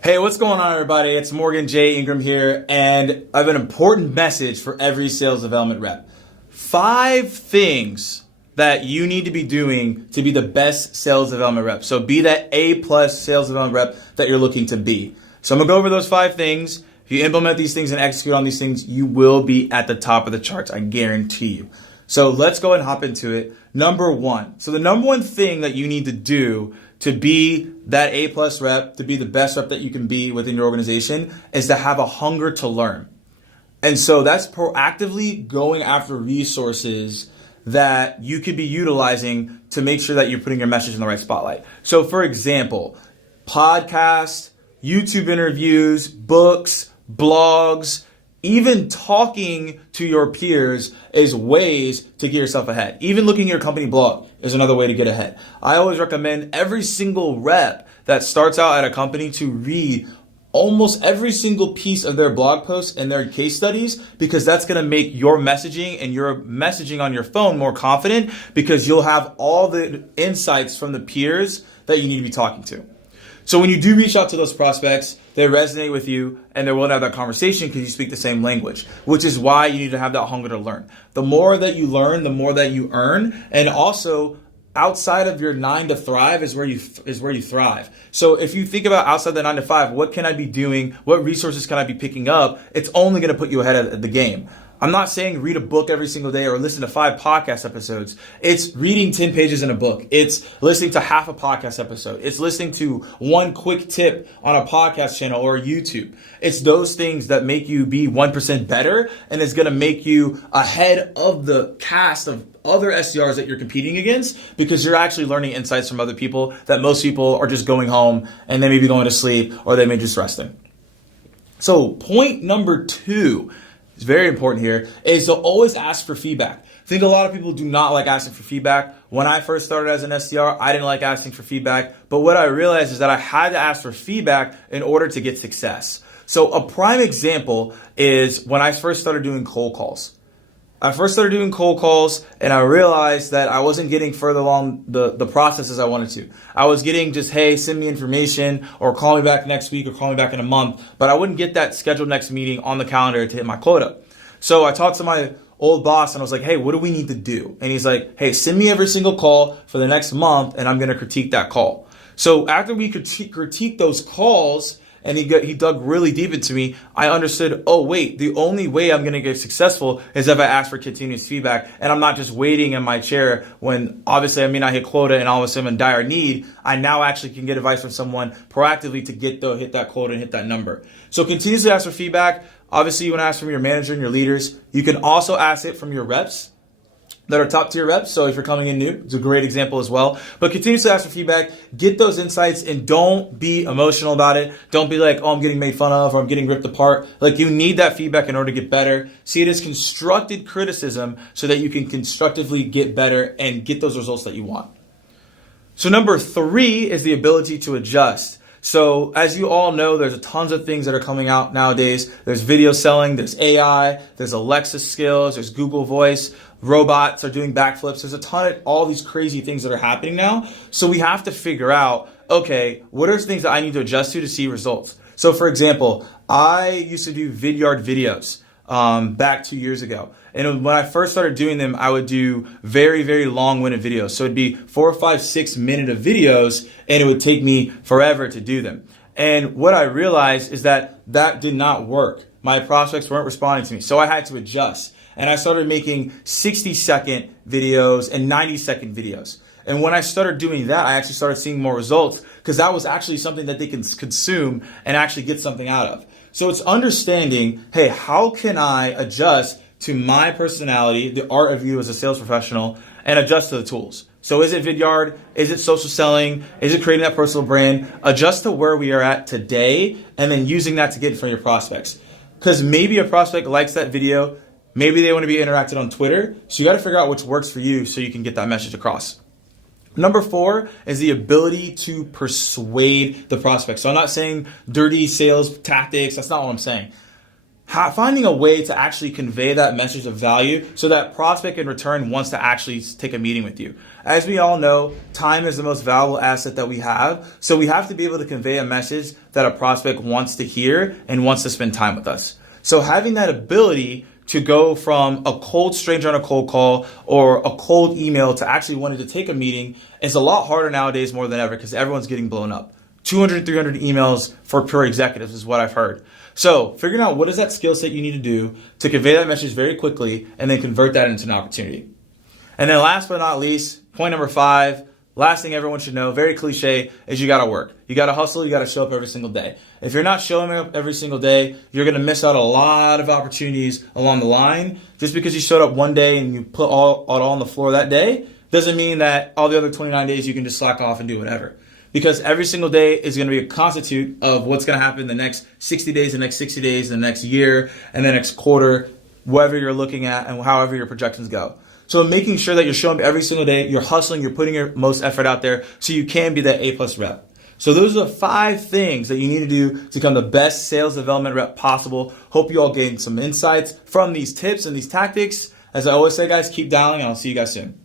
Hey, what's going on, everybody? It's Morgan J. Ingram here, and I have an important message for every sales development rep. 5 things that you need to be doing to be the best sales development rep. So be that A+ sales development rep that you're looking to be. So I'm going to go over those 5 things. If you implement these things and execute on these things, you will be at the top of the charts, I guarantee you. So let's go and hop into it. Number 1. So the number 1 thing that you need to do to be that A+ rep, to be the best rep that you can be within your organization, is to have a hunger to learn. And so that's proactively going after resources that you could be utilizing to make sure that you're putting your message in the right spotlight. So for example, podcasts, YouTube interviews, books, blogs, even talking to your peers is ways to get yourself ahead. Even looking at your company blog is another way to get ahead. I always recommend every single rep that starts out at a company to read almost every single piece of their blog posts and their case studies, because that's going to make your messaging and your messaging on your phone more confident, because you'll have all the insights from the peers that you need to be talking to. So when you do reach out to those prospects, they resonate with you and they're willing to have that conversation because you speak the same language, which is why you need to have that hunger to learn. The more that you learn, the more that you earn. And also, outside of your 9 to thrive is where you thrive. So if you think about outside the 9 to 5, what can I be doing? What resources can I be picking up? It's only going to put you ahead of the game. I'm not saying read a book every single day or listen to 5 podcast episodes. It's reading 10 pages in a book. It's listening to half a podcast episode. It's listening to one quick tip on a podcast channel or YouTube. It's those things that make you be 1% better, and it's going to make you ahead of the cast of other SDRs that you're competing against, because you're actually learning insights from other people that most people are just going home and they may be going to sleep, or they may just resting. So point number 2, it's very important here, is to always ask for feedback. I think a lot of people do not like asking for feedback. When I first started as an SDR, I didn't like asking for feedback. But what I realized is that I had to ask for feedback in order to get success. So a prime example is when I first started doing cold calls. I first started doing cold calls, and I realized that I wasn't getting further along the process as I wanted to. I was getting just, hey, send me information, or call me back next week, or call me back in a month, but I wouldn't get that scheduled next meeting on the calendar to hit my quota. So I talked to my old boss, and I was like, hey, what do we need to do? And he's like, hey, send me every single call for the next month, and I'm going to critique that call. So after we critique those calls, and he dug really deep into me, I understood, oh wait, the only way I'm going to get successful is if I ask for continuous feedback, and I'm not just waiting in my chair when obviously I may not hit quota and all of a sudden I'm in dire need. I now actually can get advice from someone proactively to hit that quota and hit that number. So continuously ask for feedback. Obviously you want to ask from your manager and your leaders. You can also ask it from your reps that are top tier reps. So if you're coming in new, it's a great example as well. But continue to ask for feedback, get those insights, and don't be emotional about it. Don't be like, oh, I'm getting made fun of, or I'm getting ripped apart. Like, you need that feedback in order to get better. See it as constructed criticism so that you can constructively get better and get those results that you want. So number 3 is the ability to adjust. So as you all know, there's tons of things that are coming out nowadays. There's video selling, there's AI, there's Alexa skills, there's Google Voice, robots are doing backflips. There's a ton of all these crazy things that are happening now. So we have to figure out, okay, what are things that I need to adjust to see results? So for example, I used to do Vidyard videos back 2 years ago. And when I first started doing them, I would do very, very long-winded videos. So it'd be 4, 5, 6 minute of videos, and it would take me forever to do them. And what I realized is that did not work. My prospects weren't responding to me. So I had to adjust. And I started making 60-second videos and 90-second videos. And when I started doing that, I actually started seeing more results, because that was actually something that they can consume and actually get something out of. So it's understanding, hey, how can I adjust to my personality, the art of you as a sales professional, and adjust to the tools? So is it Vidyard? Is it social selling? Is it creating that personal brand? Adjust to where we are at today, and then using that to get in front of your prospects. Because maybe a prospect likes that video. Maybe they want to be interacted on Twitter. So you got to figure out which works for you so you can get that message across. Number 4 is the ability to persuade the prospect. So I'm not saying dirty sales tactics. That's not what I'm saying. finding a way to actually convey that message of value so that prospect in return wants to actually take a meeting with you. As we all know, time is the most valuable asset that we have. So we have to be able to convey a message that a prospect wants to hear and wants to spend time with us. So having that ability to go from a cold stranger on a cold call or a cold email to actually wanting to take a meeting is a lot harder nowadays more than ever because everyone's getting blown up. 200, 300 emails for pure executives is what I've heard. So figuring out what is that skill set you need to do to convey that message very quickly and then convert that into an opportunity. And then last but not least, point number 5, last thing everyone should know, very cliche, is you got to work. You got to hustle. You got to show up every single day. If you're not showing up every single day, you're going to miss out a lot of opportunities along the line. Just because you showed up one day and you put all on the floor that day doesn't mean that all the other 29 days you can just slack off and do whatever. Because every single day is going to be a constitute of what's going to happen the next 60 days, the next 60 days, the next year, and the next quarter, whatever you're looking at and however your projections go. So making sure that you're showing up every single day, you're hustling, you're putting your most effort out there so you can be that A+ rep. So those are the 5 things that you need to do to become the best sales development rep possible. Hope you all gained some insights from these tips and these tactics. As I always say, guys, keep dialing and I'll see you guys soon.